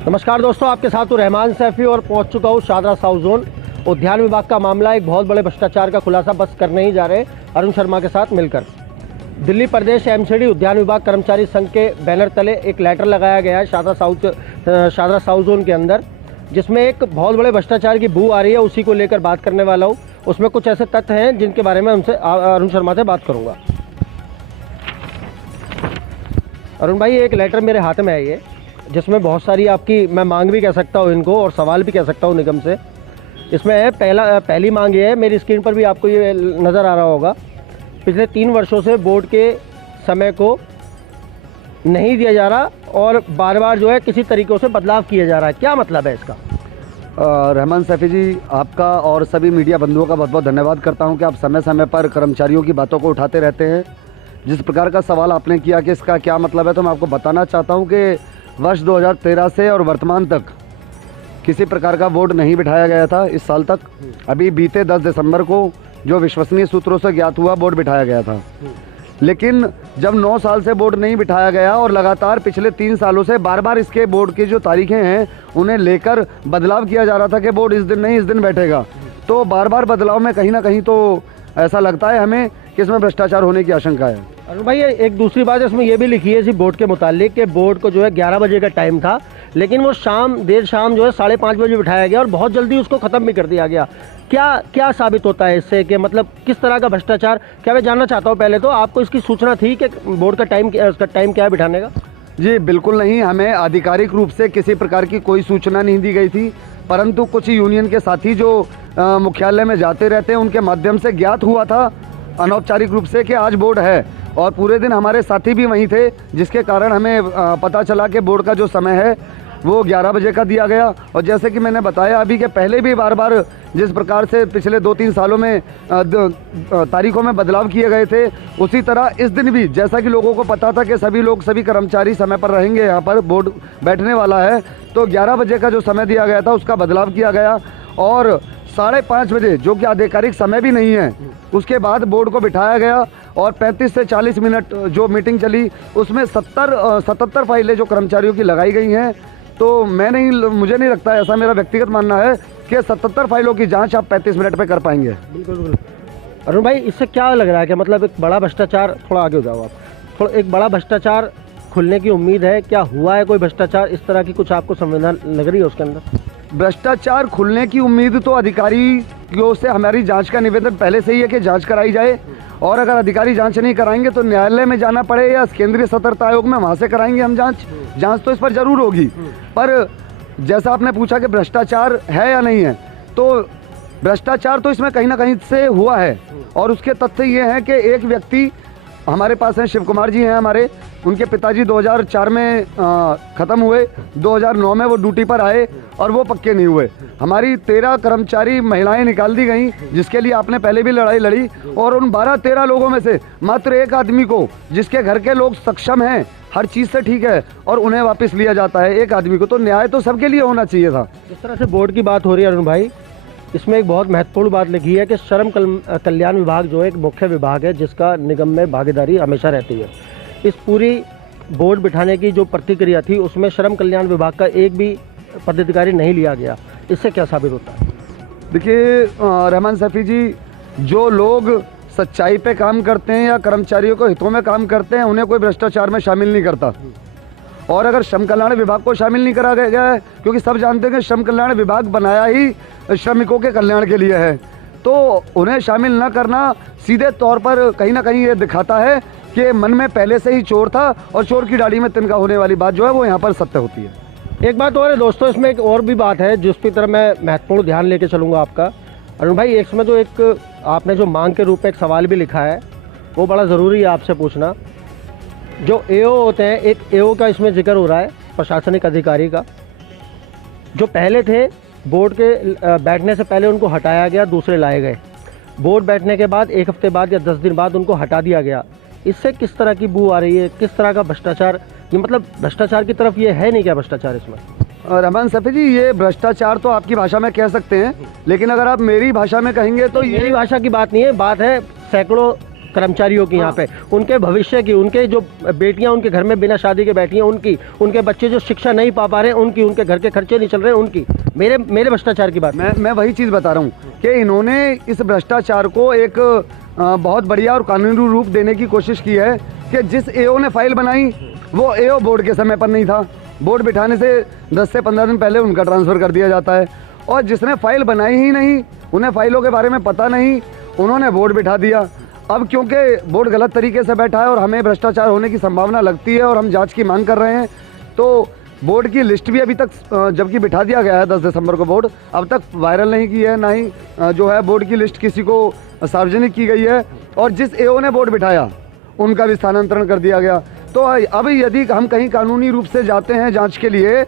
नमस्कार दोस्तों, आपके साथ हूँ रहमान सैफी और पहुँच चुका हूँ शादरा साउथ जोन। उद्यान विभाग का मामला, एक बहुत बड़े भ्रष्टाचार का खुलासा बस करने ही जा रहे हैं अरुण शर्मा के साथ मिलकर। दिल्ली प्रदेश एमसीडी उद्यान विभाग कर्मचारी संघ के बैनर तले एक लेटर लगाया गया है शादरा साउथ जोन के अंदर, जिसमें एक बहुत बड़े भ्रष्टाचार की बू आ रही है। उसी को लेकर बात करने वाला हूँ। उसमें कुछ ऐसे तथ्य हैं जिनके बारे में उनसे अरुण शर्मा से बात करूँगा। अरुण भाई, एक लेटर मेरे हाथ में है ये, जिसमें बहुत सारी आपकी मैं मांग भी कह सकता हूँ इनको और सवाल भी कह सकता हूँ निगम से। इसमें है पहली मांग ये है, मेरी स्क्रीन पर भी आपको ये नज़र आ रहा होगा, पिछले 3 वर्षों से बोर्ड के समय को नहीं दिया जा रहा और बार बार जो है किसी तरीक़ों से बदलाव किया जा रहा है। क्या मतलब है इसका? रहमान सैफी जी, आपका और सभी मीडिया बंधुओं का बहुत बहुत धन्यवाद करता हूं कि आप समय समय पर कर्मचारियों की बातों को उठाते रहते हैं। जिस प्रकार का सवाल आपने किया कि इसका क्या मतलब है, तो मैं आपको बताना चाहता हूं कि वर्ष 2013 से और वर्तमान तक किसी प्रकार का बोर्ड नहीं बिठाया गया था। इस साल तक अभी बीते 10 दिसंबर को जो विश्वसनीय सूत्रों से ज्ञात हुआ, बोर्ड बिठाया गया था। लेकिन जब 9 साल से बोर्ड नहीं बिठाया गया और लगातार पिछले 3 सालों से बार बार इसके बोर्ड की जो तारीखें हैं उन्हें लेकर बदलाव किया जा रहा था कि बोर्ड इस दिन नहीं इस दिन बैठेगा, तो बार बार बदलाव में कहीं ना कहीं तो ऐसा लगता है हमें कि इसमें भ्रष्टाचार होने की आशंका है। अरुण भाई, एक दूसरी बात इसमें ये भी लिखी है इसी बोर्ड के मुतालिक कि बोर्ड को जो है 11 बजे का टाइम था, लेकिन वो देर शाम जो है 5:30 बजे बिठाया गया और बहुत जल्दी उसको ख़त्म भी कर दिया गया। क्या साबित होता है इससे कि मतलब किस तरह का भ्रष्टाचार? क्या मैं जानना चाहता हूँ, पहले तो आपको इसकी सूचना थी कि बोर्ड का टाइम क्या है बिठाने का? जी बिल्कुल नहीं, हमें आधिकारिक रूप से किसी प्रकार की कोई सूचना नहीं दी गई थी, परंतु कुछ यूनियन के साथी जो मुख्यालय में जाते रहते हैं उनके माध्यम से ज्ञात हुआ था अनौपचारिक रूप से कि आज बोर्ड है, और पूरे दिन हमारे साथी भी वहीं थे, जिसके कारण हमें पता चला कि बोर्ड का जो समय है वो 11 बजे का दिया गया। और जैसे कि मैंने बताया अभी कि पहले भी बार बार जिस प्रकार से पिछले 2-3 सालों में तारीखों में बदलाव किए गए थे, उसी तरह इस दिन भी जैसा कि लोगों को पता था कि सभी कर्मचारी समय पर रहेंगे, यहाँ पर बोर्ड बैठने वाला है, तो 11 बजे का जो समय दिया गया था उसका बदलाव किया गया और 5:30 बजे, जो कि आधिकारिक समय भी नहीं है, उसके बाद बोर्ड को बिठाया गया और 35 से 40 मिनट जो मीटिंग चली उसमें 77 फाइलें जो कर्मचारियों की लगाई गई हैं। तो मुझे नहीं लगता, ऐसा मेरा व्यक्तिगत मानना है कि 77 फाइलों की जांच आप 35 मिनट पे कर पाएंगे। बिल्कुल। अरुण भाई, इससे क्या लग रहा है कि मतलब एक बड़ा भ्रष्टाचार, थोड़ा आगे हो जाओ आप, थोड़ा एक बड़ा भ्रष्टाचार खुलने की उम्मीद है? क्या हुआ है कोई भ्रष्टाचार इस तरह की कुछ आपको संवेदना लग रही है उसके अंदर? भ्रष्टाचार खुलने की उम्मीद तो अधिकारियों से हमारी जांच का निवेदन पहले से ही है कि जांच कराई जाए, और अगर अधिकारी जांच नहीं कराएंगे तो न्यायालय में जाना पड़े या केंद्रीय सतर्कता आयोग में, वहां से कराएंगे हम जांच तो इस पर जरूर होगी। पर जैसा आपने पूछा कि भ्रष्टाचार है या नहीं है, तो भ्रष्टाचार तो इसमें कहीं ना कहीं से हुआ है, और उसके तथ्य ये हैं कि एक व्यक्ति हमारे पास हैं, शिव कुमार जी हैं हमारे, उनके पिताजी 2004 में ख़त्म हुए, 2009 में वो ड्यूटी पर आए और वो पक्के नहीं हुए। हमारी 13 कर्मचारी महिलाएं निकाल दी गई, जिसके लिए आपने पहले भी लड़ाई लड़ी, और उन 12-13 लोगों में से मात्र एक आदमी को, जिसके घर के लोग सक्षम हैं, हर चीज़ से ठीक है, और उन्हें वापस लिया जाता है, एक आदमी को। तो न्याय तो सबके लिए होना चाहिए था। जिस तरह से बोर्ड की बात हो रही है अरुण भाई, इसमें एक बहुत महत्वपूर्ण बात लिखी है कि श्रम कल्याण विभाग जो एक मुख्य विभाग है जिसका निगम में भागीदारी हमेशा रहती है। इस पूरी बोर्ड बिठाने की जो प्रतिक्रिया थी उसमें श्रम कल्याण विभाग का एक भी पदाधिकारी नहीं लिया गया। इससे क्या साबित होता है? देखिए रहमान सैफी जी, जो लोग सच्चाई पे काम करते हैं या कर्मचारियों को हितों में काम करते हैं, उन्हें कोई भ्रष्टाचार में शामिल नहीं करता। और अगर श्रम कल्याण विभाग को शामिल नहीं करा गया है, क्योंकि सब जानते हैं कि श्रम कल्याण विभाग बनाया ही श्रमिकों के कल्याण के लिए है, तो उन्हें शामिल न करना सीधे तौर पर कहीं ना कहीं ये दिखाता है कि मन में पहले से ही चोर था, और चोर की दाढ़ी में तिनका होने वाली बात जो है वो यहाँ पर सत्य होती है। एक बात और है दोस्तों, इसमें एक और भी बात है जिसकी तरफ मैं महत्वपूर्ण ध्यान लेके चलूँगा आपका। अरुण भाई, इसमें जो एक आपने जो मांग के रूप में एक सवाल भी लिखा है, वो बड़ा ज़रूरी है आपसे पूछना। जो एओ होते हैं, एक एओ का इसमें जिक्र हो रहा है, प्रशासनिक अधिकारी का, जो पहले थे बोर्ड के बैठने से पहले उनको हटाया गया, दूसरे लाए गए। बोर्ड बैठने के बाद 1 हफ्ते बाद या 10 दिन बाद उनको हटा दिया गया। इससे किस तरह की बू आ रही है, किस तरह का भ्रष्टाचार, ये मतलब भ्रष्टाचार की तरफ ये है नहीं क्या भ्रष्टाचार इसमें? रहमान सैफी जी, ये भ्रष्टाचार तो आपकी भाषा में कह सकते हैं, लेकिन अगर आप मेरी भाषा में कहेंगे तो मेरी भाषा की बात नहीं है, बात है सैकड़ों कर्मचारियों की यहाँ पे, उनके भविष्य की, उनके जो बेटियाँ उनके घर में बिना शादी के बैठी हैं उनकी, उनके बच्चे जो शिक्षा नहीं पा पा रहे हैं उनकी, उनके घर के खर्चे नहीं चल रहे हैं उनकी, मेरे भ्रष्टाचार की बात। मैं वही चीज़ बता रहा हूँ कि इन्होंने इस भ्रष्टाचार को एक बहुत बढ़िया और कानूनी रूप देने की कोशिश की है कि जिस एओ ने फाइल बनाई वो एओ बोर्ड के समय पर नहीं था। बोर्ड बिठाने से 10 से 15 दिन पहले उनका ट्रांसफ़र कर दिया जाता है, और जिसने फाइल बनाई ही नहीं, उन्हें फाइलों के बारे में पता नहीं, उन्होंने बोर्ड बिठा दिया। अब क्योंकि बोर्ड गलत तरीके से बैठा है और हमें भ्रष्टाचार होने की संभावना लगती है और हम जांच की मांग कर रहे हैं, तो बोर्ड की लिस्ट भी अभी तक, जबकि बिठा दिया गया है 10 दिसंबर को बोर्ड, अब तक वायरल नहीं की है, ना ही जो है बोर्ड की लिस्ट किसी को सार्वजनिक की गई है, और जिस एओ ने बोर्ड बिठाया उनका भी स्थानांतरण कर दिया गया। तो अब यदि हम कहीं कानूनी रूप से जाते हैं जांच के लिए,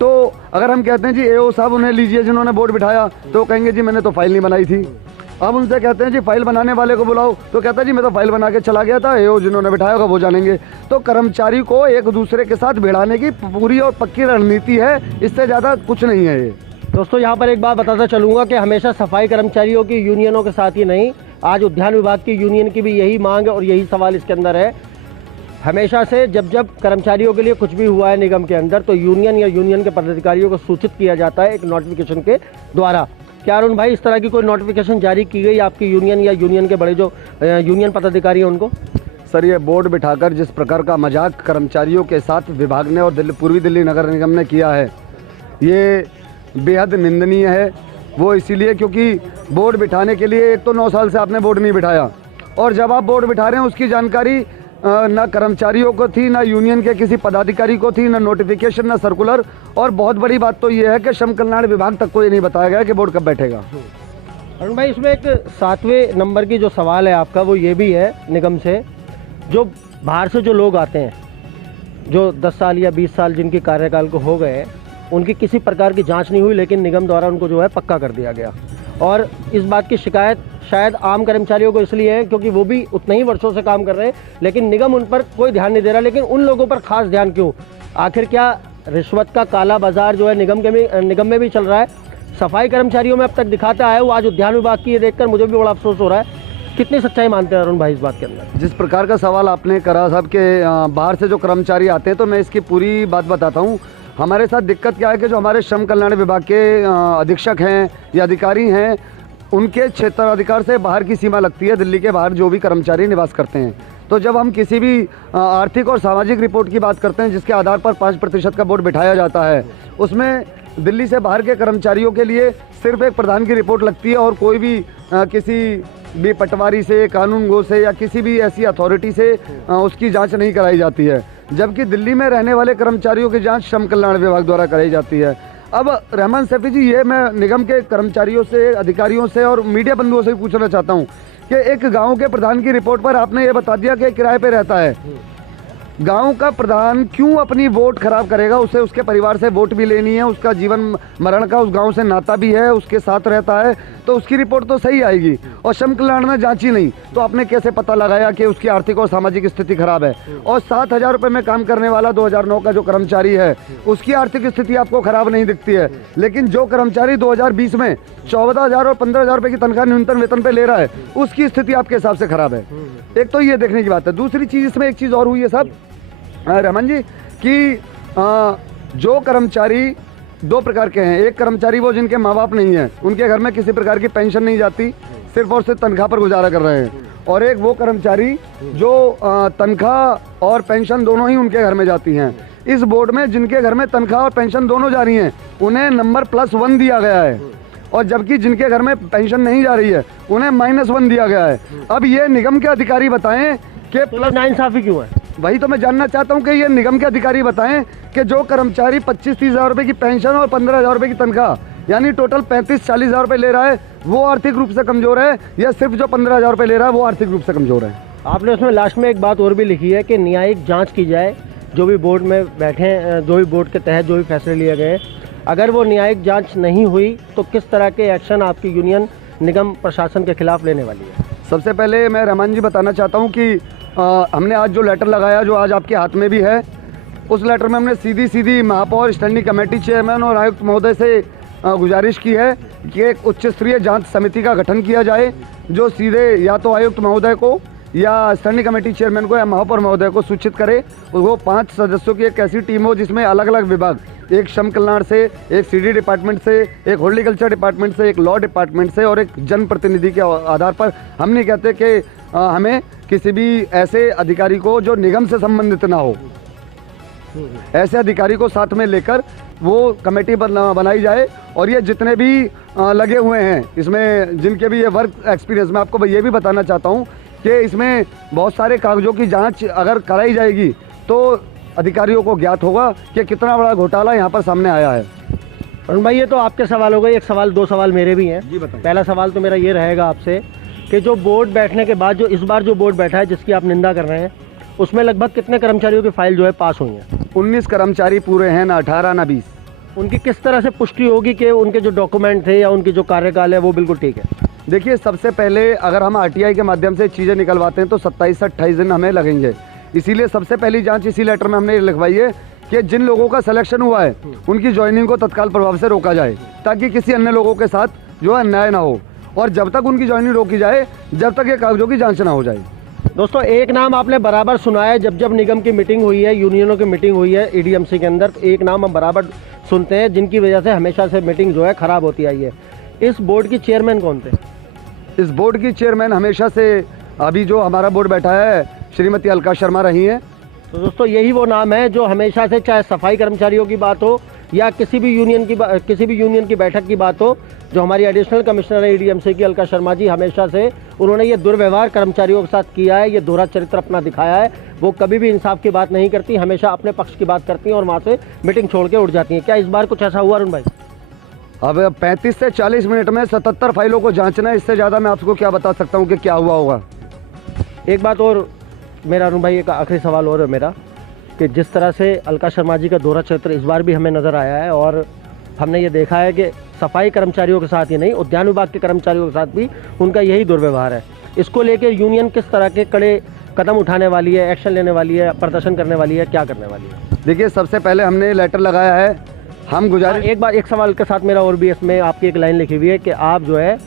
तो अगर हम कहते हैं जी एओ साहब उन्हें लीजिए जिन्होंने बोर्ड बिठाया, तो कहेंगे जी मैंने तो फाइल नहीं बनाई थी। अब उनसे कहते हैं जी फाइल बनाने वाले को बुलाओ, तो कहता है जी मैं तो फाइल बना के चला गया था, एओ जिन्होंने बिठाया होगा वो जानेंगे। तो कर्मचारी को एक दूसरे के साथ भिड़ाने की पूरी और पक्की रणनीति है, इससे ज़्यादा कुछ नहीं है ये। दोस्तों यहाँ पर एक बात बताता चलूँगा कि हमेशा सफाई कर्मचारियों की यूनियनों के साथ ही नहीं, आज उद्यान विभाग की यूनियन की भी यही मांग है और यही सवाल इसके अंदर है। हमेशा से जब जब कर्मचारियों के लिए कुछ भी हुआ है निगम के अंदर, तो यूनियन या यूनियन के पदाधिकारियों को सूचित किया जाता है एक नोटिफिकेशन के द्वारा। क्या अरुण भाई इस तरह की कोई नोटिफिकेशन जारी की गई आपकी यूनियन या यूनियन के बड़े जो यूनियन पदाधिकारी हैं उनको? सर, ये बोर्ड बिठाकर जिस प्रकार का मजाक कर्मचारियों के साथ विभाग ने और पूर्वी दिल्ली नगर निगम ने किया है, ये बेहद निंदनीय है। वो इसीलिए क्योंकि बोर्ड बिठाने के लिए एक तो 9 साल से आपने बोर्ड नहीं बिठाया, और जब आप बोर्ड बिठा रहे हैं उसकी जानकारी ना कर्मचारियों को थी, ना यूनियन के किसी पदाधिकारी को थी, ना नोटिफिकेशन, ना सर्कुलर, और बहुत बड़ी बात तो ये है कि श्रम कल्याण विभाग तक को ये नहीं बताया गया कि बोर्ड कब बैठेगा। अरुण भाई इसमें एक 7वें नंबर की जो सवाल है आपका वो ये भी है निगम से, जो बाहर से जो लोग आते हैं, जो 10 साल या 20 साल जिनकी कार्यकाल को हो गए, उनकी किसी प्रकार की जांच नहीं हुई, लेकिन निगम द्वारा उनको जो है पक्का कर दिया गया। और इस बात की शिकायत शायद आम कर्मचारियों को इसलिए है क्योंकि वो भी उतने ही वर्षों से काम कर रहे हैं, लेकिन निगम उन पर कोई ध्यान नहीं दे रहा। लेकिन उन लोगों पर खास ध्यान क्यों? आखिर क्या रिश्वत का काला बाजार जो है निगम में भी चल रहा है? सफाई कर्मचारियों में अब तक दिखाता है वो, आज उद्यान विभाग की ये देखकर मुझे भी बड़ा अफसोस हो रहा है। कितनी सच्चाई मानते हैं अरुण भाई इस बात के अंदर? जिस प्रकार का सवाल आपने करा साहब के बाहर से जो कर्मचारी आते हैं, तो मैं इसकी पूरी बात बताता हूँ। हमारे साथ दिक्कत क्या है कि जो हमारे श्रम कल्याण विभाग के अधीक्षक हैं या अधिकारी हैं, उनके क्षेत्राधिकार से बाहर की सीमा लगती है दिल्ली के बाहर जो भी कर्मचारी निवास करते हैं। तो जब हम किसी भी आर्थिक और सामाजिक रिपोर्ट की बात करते हैं जिसके आधार पर 5% का बोर्ड बिठाया जाता है, उसमें दिल्ली से बाहर के कर्मचारियों के लिए सिर्फ एक प्रधान की रिपोर्ट लगती है, और कोई भी किसी भी पटवारी से, कानूनगो से या किसी भी ऐसी अथॉरिटी से उसकी जांच नहीं कराई जाती है, जबकि दिल्ली में रहने वाले कर्मचारियों की जांच श्रम कल्याण विभाग द्वारा कराई जाती है। अब रहमान सैफी जी, ये मैं निगम के कर्मचारियों से, अधिकारियों से और मीडिया बंधुओं से भी पूछना चाहता हूँ कि एक गांव के प्रधान की रिपोर्ट पर आपने ये बता दिया कि किराए पे रहता है। गांव का प्रधान क्यों अपनी वोट खराब करेगा? उसे उसके परिवार से वोट भी लेनी है, उसका जीवन मरण का उस गांव से नाता भी है, उसके साथ रहता है, तो उसकी रिपोर्ट तो सही आएगी। और श्रम कल्याण ने जांची नहीं, तो आपने कैसे पता लगाया कि उसकी आर्थिक और सामाजिक स्थिति खराब है? और 7,000 रुपये में काम करने वाला 2009 का जो कर्मचारी है, उसकी आर्थिक स्थिति आपको खराब नहीं दिखती है, लेकिन जो कर्मचारी 2020 में 14,000 और 15,000 रुपये की तनख्वाह न्यूनतम वेतन पे ले रहा है, उसकी स्थिति आपके हिसाब से खराब है। एक तो ये देखने की बात है। दूसरी चीज़, इसमें एक चीज़ और हुई है साहब रहमान जी, कि जो कर्मचारी 2 प्रकार के हैं। एक कर्मचारी वो जिनके माँ बाप नहीं हैं, उनके घर में किसी प्रकार की पेंशन नहीं जाती, सिर्फ और सिर्फ तनख्वाह पर गुजारा कर रहे हैं। और एक वो कर्मचारी जो तनख्वाह और पेंशन दोनों ही उनके घर में जाती हैं। इस बोर्ड में जिनके घर में तनख्वाह और पेंशन दोनों जा रही हैं, उन्हें नंबर +1 दिया गया है, और जबकि जिनके घर में पेंशन नहीं जा रही है उन्हें -1 दिया गया है। अब ये निगम के अधिकारी बताएं कि नाइंसाफी क्यों है? वही तो मैं जानना चाहता हूं कि ये निगम के अधिकारी बताएं कि जो कर्मचारी 25-30 हज़ार रुपये की पेंशन और 15,000 रुपये की तनख्वाह, यानी टोटल 35-40 हज़ार रुपये ले रहा है, वो आर्थिक रूप से कमज़ोर है, या सिर्फ जो 15,000 रुपये ले रहा है वो आर्थिक रूप से कमज़ोर है? आपने उसमें लास्ट में एक बात और भी लिखी है कि न्यायिक जाँच की जाए, जो भी बोर्ड में बैठे, जो भी बोर्ड के तहत जो भी फैसले लिए गए, अगर वो न्यायिक जाँच नहीं हुई तो किस तरह के एक्शन आपकी यूनियन निगम प्रशासन के खिलाफ लेने वाली है? सबसे पहले मैं रहमान जी बताना चाहता हूँ कि हमने आज जो लेटर लगाया, जो आज आपके हाथ में भी है, उस लेटर में हमने सीधी महापौर, स्टैंडिंग कमेटी चेयरमैन और आयुक्त महोदय से गुजारिश की है कि एक उच्च स्तरीय जांच समिति का गठन किया जाए, जो सीधे या तो आयुक्त महोदय को या स्टैंडिंग कमेटी चेयरमैन को या महापौर महोदय को सूचित करे। वो 5 सदस्यों की एक ऐसी टीम हो जिसमें अलग अलग विभाग, एक श्रम कल्याण से, एक सीडी डिपार्टमेंट से, एक हॉर्टिकल्चर डिपार्टमेंट से, एक लॉ डिपार्टमेंट से और एक जनप्रतिनिधि के आधार पर। हम नहीं कहते कि हमें किसी भी ऐसे अधिकारी को जो निगम से संबंधित ना हो, ऐसे अधिकारी को साथ में लेकर वो कमेटी बनाई जाए। और ये जितने भी लगे हुए हैं इसमें, जिनके भी ये वर्क एक्सपीरियंस, मैं आपको ये भी बताना चाहता हूँ कि इसमें बहुत सारे कागजों की जांच अगर कराई जाएगी तो अधिकारियों को ज्ञात होगा कि कितना बड़ा घोटाला यहाँ पर सामने आया है। अरुण भाई, ये तो आपके सवाल हो गए, एक सवाल, 2 सवाल मेरे भी हैं। जी बताइए। पहला सवाल तो मेरा ये रहेगा आपसे कि जो बोर्ड बैठने के बाद, जो इस बार जो बोर्ड बैठा है जिसकी आप निंदा कर रहे हैं, उसमें लगभग कितने कर्मचारियों की फाइल जो है पास हुई है? 19 कर्मचारी पूरे हैं, ना 18 ना 20। उनकी किस तरह से पुष्टि होगी कि उनके जो डॉक्यूमेंट थे या उनकी जो कार्यकाल है वो बिल्कुल ठीक है? देखिए, सबसे पहले अगर हम आरटीआई के माध्यम से चीज़ें निकलवाते हैं तो 27 से 28 दिन हमें लगेंगे। इसीलिए सबसे पहली जांच इसी लेटर में हमने लिखवाई है कि जिन लोगों का सिलेक्शन हुआ है उनकी ज्वाइनिंग को तत्काल प्रभाव से रोका जाए, ताकि किसी अन्य लोगों के साथ जो है अन्याय ना हो। और जब तक उनकी ज्वाइनिंग रोकी जाए, जब तक ये कागजों की जाँच ना हो जाए। दोस्तों, एक नाम आपने बराबर सुना है, जब जब निगम की मीटिंग हुई है, यूनियनों की मीटिंग हुई है एडीएमसी के अंदर, एक नाम हम बराबर सुनते हैं जिनकी वजह से हमेशा से मीटिंग जो है ख़राब होती आई है। इस बोर्ड की चेयरमैन कौन थे? इस बोर्ड की चेयरमैन हमेशा से, अभी जो हमारा बोर्ड बैठा है, श्रीमती अलका शर्मा रही हैं। तो दोस्तों, यही वो नाम है जो हमेशा से, चाहे सफाई कर्मचारियों की बात हो या किसी भी यूनियन की बैठक की बात हो, जो हमारी एडिशनल कमिश्नर है एडीएमसी की अलका शर्मा जी, हमेशा से उन्होंने ये दुर्व्यवहार कर्मचारियों के साथ किया है, ये दोहरा चरित्र अपना दिखाया है। वो कभी भी इंसाफ की बात नहीं करती, हमेशा अपने पक्ष की बात करती हैं और वहाँ से मीटिंग छोड़ के उठ जाती हैं। क्या इस बार कुछ ऐसा हुआ अरुण भाई? अब 35 से 40 मिनट में 77 फाइलों को जांचना है, इससे ज़्यादा मैं आपको क्या बता सकता हूँ कि क्या हुआ होगा। एक बात और मेरा अरुण भाई, एक आखिरी सवाल और है मेरा, कि जिस तरह से अलका शर्मा जी का दोहरा चरित्र इस बार भी हमें नज़र आया है और हमने ये देखा है कि सफाई कर्मचारियों के साथ ही नहीं, उद्यान विभाग के कर्मचारियों के साथ भी उनका यही दुर्व्यवहार है। इसको लेकर यूनियन किस तरह के कड़े कदम उठाने वाली है, एक्शन लेने वाली है, प्रदर्शन करने वाली है, क्या करने वाली है? देखिए, सबसे पहले हमने लेटर लगाया है, हम गुजारिश। एक सवाल के साथ मेरा और भी इसमें आपकी एक लाइन लिखी हुई है कि आप जो है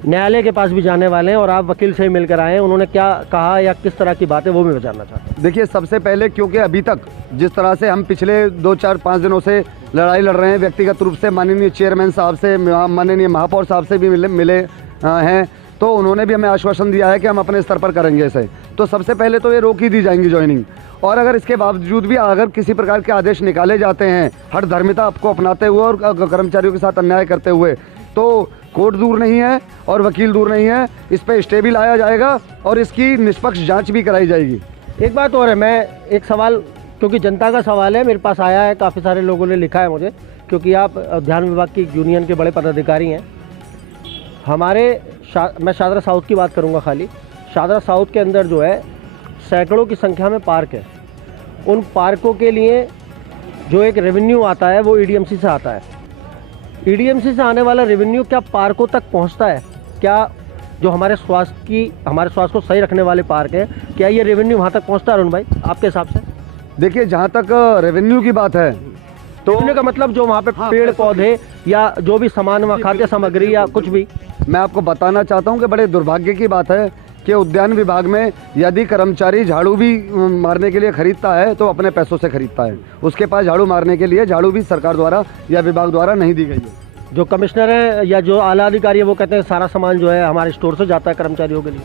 न्यायालय के पास भी जाने वाले हैं और आप वकील से मिलकर आए हैं, उन्होंने क्या कहा या किस तरह की बातें, वो भी जानना चाहता हूँ। देखिए, सबसे पहले क्योंकि अभी तक जिस तरह से हम पिछले 2, 4, 5 दिनों से लड़ाई लड़ रहे हैं, व्यक्तिगत रूप से माननीय चेयरमैन साहब से, माननीय महापौर साहब से भी मिले हैं, तो उन्होंने भी हमें आश्वासन दिया है कि हम अपने स्तर पर करेंगे इसे। तो सबसे पहले तो ये रोक ही दी जाएंगी ज्वाइनिंग। और अगर इसके बावजूद भी अगर किसी प्रकार के आदेश निकाले जाते हैं हर धर्मिता आपको अपनाते हुए और कर्मचारियों के साथ अन्याय करते हुए, तो कोर्ट दूर नहीं है और वकील दूर नहीं है, इस पर स्टे भी लाया जाएगा और इसकी निष्पक्ष जांच भी कराई जाएगी। एक बात और है, मैं एक सवाल, क्योंकि जनता का सवाल है, मेरे पास आया है, काफ़ी सारे लोगों ने लिखा है मुझे, क्योंकि आप उद्यान विभाग की यूनियन के बड़े पदाधिकारी हैं। मैं शादरा साउथ की बात करूंगा खाली। शादरा साउथ के अंदर जो है सैकड़ों की संख्या में पार्क है। उन पार्कों के लिए जो एक रेवेन्यू आता है वो ईडीएमसी से आता है। ईडीएमसी से आने वाला रेवेन्यू क्या पार्कों तक पहुंचता है? क्या जो हमारे स्वास्थ्य को सही रखने वाले पार्क हैं, क्या ये रेवेन्यू वहाँ तक पहुँचता है अरुण भाई आपके हिसाब से? देखिए, जहाँ तक रेवेन्यू की बात है, तो रेवेन्यू का मतलब जो वहाँ पे पेड़ पौधे या जो भी सामान, खाद्य सामग्री या कुछ भी, मैं आपको बताना चाहता हूँ कि बड़े दुर्भाग्य की बात है कि उद्यान विभाग में यदि कर्मचारी झाड़ू भी मारने के लिए खरीदता है तो अपने पैसों से खरीदता है। उसके पास झाड़ू मारने के लिए झाड़ू भी सरकार द्वारा या विभाग द्वारा नहीं दी गई है। जो कमिश्नर है या जो आला अधिकारी है वो कहते हैं सारा सामान जो है हमारे स्टोर से जाता है कर्मचारियों के लिए।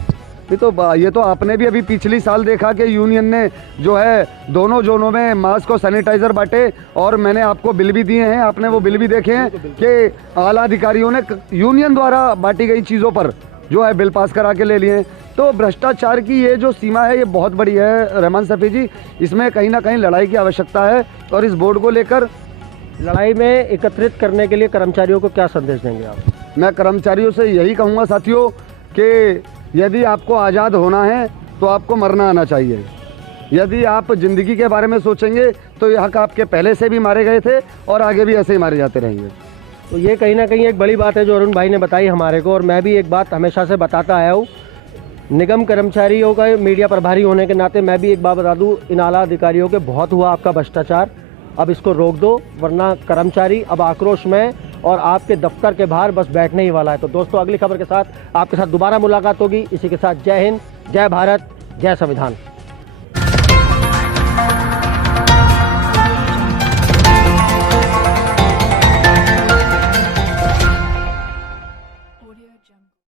ये तो आपने भी अभी पिछली साल देखा कि यूनियन ने जो है दोनों जोनों में मास्क और सैनिटाइजर बांटे और मैंने आपको बिल भी दिए हैं, आपने वो बिल भी देखे हैं कि आला अधिकारियों ने यूनियन द्वारा बांटी गई चीज़ों पर जो है बिल पास करा के ले लिए। तो भ्रष्टाचार की ये जो सीमा है ये बहुत बड़ी है रहमान सफ़ी जी, इसमें कहीं ना कहीं लड़ाई की आवश्यकता है। और इस बोर्ड को लेकर लड़ाई में एकत्रित करने के लिए कर्मचारियों को क्या संदेश देंगे आप? मैं कर्मचारियों से यही कहूँगा साथियों कि यदि आपको आज़ाद होना है तो आपको मरना आना चाहिए। यदि आप ज़िंदगी के बारे में सोचेंगे तो ये हक आपके पहले से भी मारे गए थे और आगे भी ऐसे ही मारे जाते रहेंगे। तो ये कहीं ना कहीं एक बड़ी बात है जो अरुण भाई ने बताई हमारे को, और मैं भी एक बात हमेशा से बताता आया हूँ, निगम कर्मचारियों का मीडिया प्रभारी होने के नाते मैं भी एक बात बता दूँ, इन आला अधिकारियों के बहुत हुआ आपका भ्रष्टाचार, अब इसको रोक दो, वरना कर्मचारी अब आक्रोश में और आपके दफ्तर के बाहर बस बैठने ही वाला है। तो दोस्तों, अगली खबर के साथ आपके साथ दोबारा मुलाकात होगी। इसी के साथ जय हिंद, जय भारत, जय संविधान। Audio Jungle.